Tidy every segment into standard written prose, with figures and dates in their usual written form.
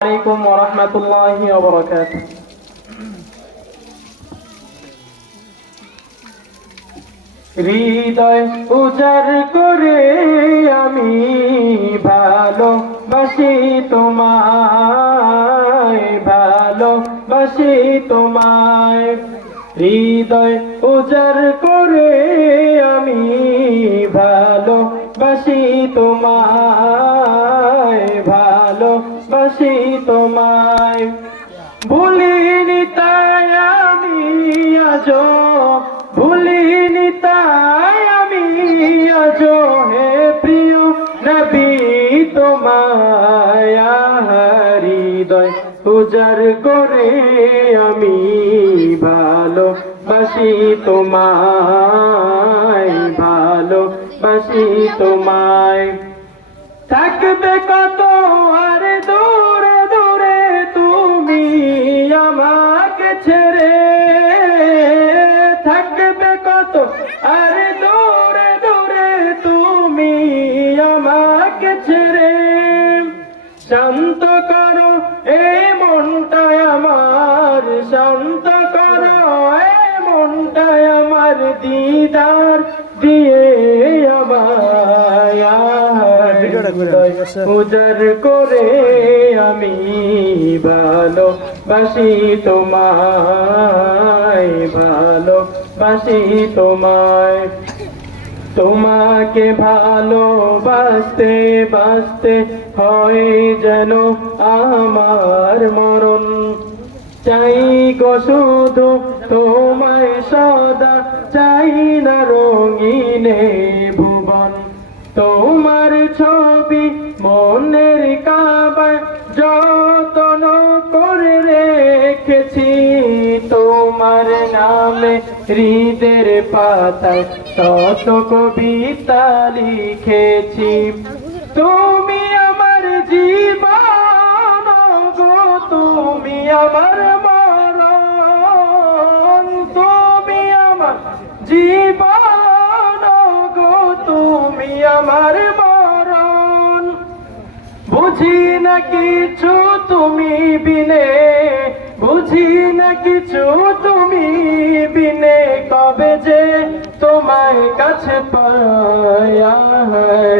আলাইকুম ওয়া রাহমাতুল্লাহি ওয়া বারাকাতুহু। হৃদয় উজাড় করে আমি ভালোবাসি তোমায়, ভালোবাসি তোমায়। হৃদয় উজাড় করে আমি ভালোবাসি তোমায়, ভালোবাসি তোমায়। ভুলিনি তাই আমি আজো, ভুলিনি তাই আমি আজো হে প্রিয় নবী তোমায়। হৃদয় উজাড় করে আমি ভালোবাসি তোমায়, ভালোবাসি তোমায়। থাকবে কত আর দূরে দূরে তুমি আমাকে ছেড়ে, থাকবে কত আর দূরে দূরে তুমি আমাকে ছেড়ে। শান্ত করো এই মনটা আমার, শান্ত করো এই মনটা আমার, দিদার দিয়ে আমায়। উজাড় করে আমি ভালোবাসি তোমায়, ভালোবাসি তোমায়। তোমাকে ভালোবাসতে বাসতে হয় যেন আমার মরণ। চাই গো শুধু তোমায় সদা, চাই না রঙিনে ভুবন। তোমার ছবি মনের কাবায় যতন করে রেখেছি, তোমার নামে হৃদের পাতায় শত কবিতা লিখেছি। তুমি আমার জীবন গো, তুমি আমার মরণ, তুমি আমার জীবন গো, তুমি আমার মরণ। বুঝি না কিছু তুমি বিনে, বুঝি না কিছু তুমি বিনে, কবে যে তোমায় কাছে পাই।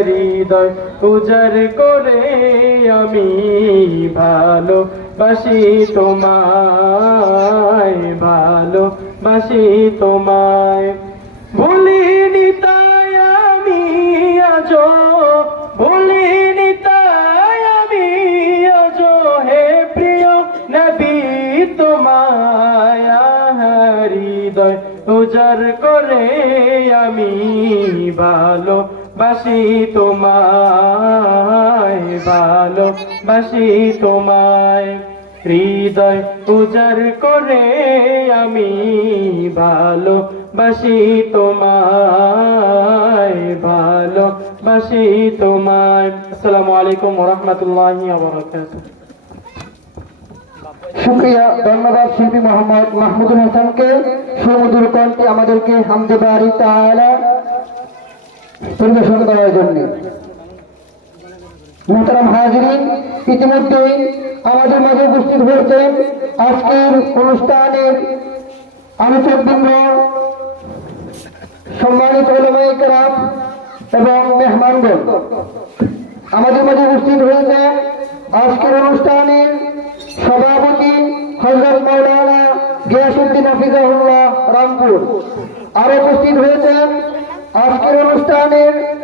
হৃদয় উজাড় করে আমি ভালোবাসি তোমায়, ভালোবাসি তোমায়। ভুলিনি তাই আমি আজো, ভুলিনি তাই আমি আজো হে প্রিয় নবী তোমায়। হৃদয় উজাড় করে আমি ভালোবাসি তোমায়, ভালোবাসি তোমায়। হৃদয় উজাড় করে আমি ভালোবাসি তোমায়, ভালোবাসি তোমায়। আসসালামু আলাইকুম ওয়া রাহমাতুল্লাহি ওয়া বারাকাতুহু। শুকরিয়া, ধন্যবাদ শিল্পী মোহাম্মদ মাহমুদুল হাসানকে সুমধুর কণ্ঠে আমাদেরকে হামদে বারি তাআলা পরিবেশন করার জন্য। মোহতারাম হাজিরিন, ইতিমধ্যেই আমাদের মাঝে উপস্থিত হয়েছেন আজকের অনুষ্ঠানের আলোচকবৃন্দ, সম্মানিত উলামায়ে কেরাম এবং মেহমানগণ। আমাদের মাঝে উপস্থিত হয়েছেন আজকের অনুষ্ঠানের সভাপতি হযরত মাওলানা গিয়াসউদ্দিন হাফিজাহুল্লাহ রামপুর। আরো উপস্থিত হয়েছেন আজকের অনুষ্ঠানের